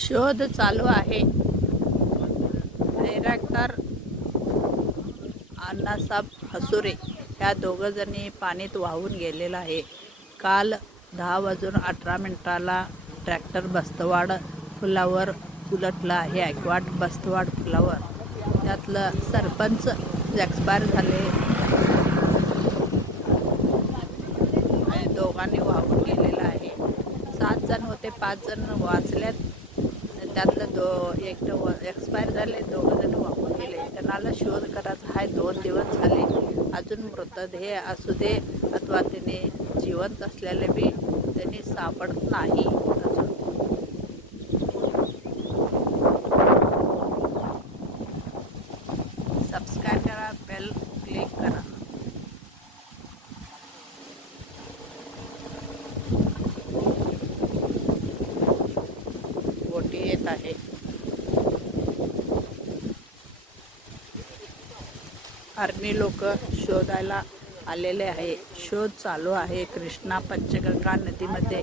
शोध चालू आहे। डायरेक्टर अण्णासाहेब हसुरे ह्या दोघंजणी पाण्यात वाहून गेलेला आहे। काल 10:18 ट्रॅक्टर बस्तवाड पुलावर उलटला आहे। ऐकवाड बस्तवाड पुलावर त्यातलं सरपंच एक्सपायर झाले आणि दोघांनी वाहून गेलेला आहे। 7 जण होते, 5 जण वाचल्यात, त्यातलं एकटं एक्सपायर झाले, 2 जण वाहून गेले। त्यांना शोध करायचा आहे। 2 दिवस झाले, अजून मृतदेह असू दे अथवा त्याने जिवंत असलेले बी त्यांनी सापडत नाही अजून। सबस्क्राईब करा, बेल क्लिक करा। बोटी येत आहे। आर्मी लोक शोधायला आलेले आहे। शोध चालू आहे कृष्णा पंचगंगा नदीमध्ये।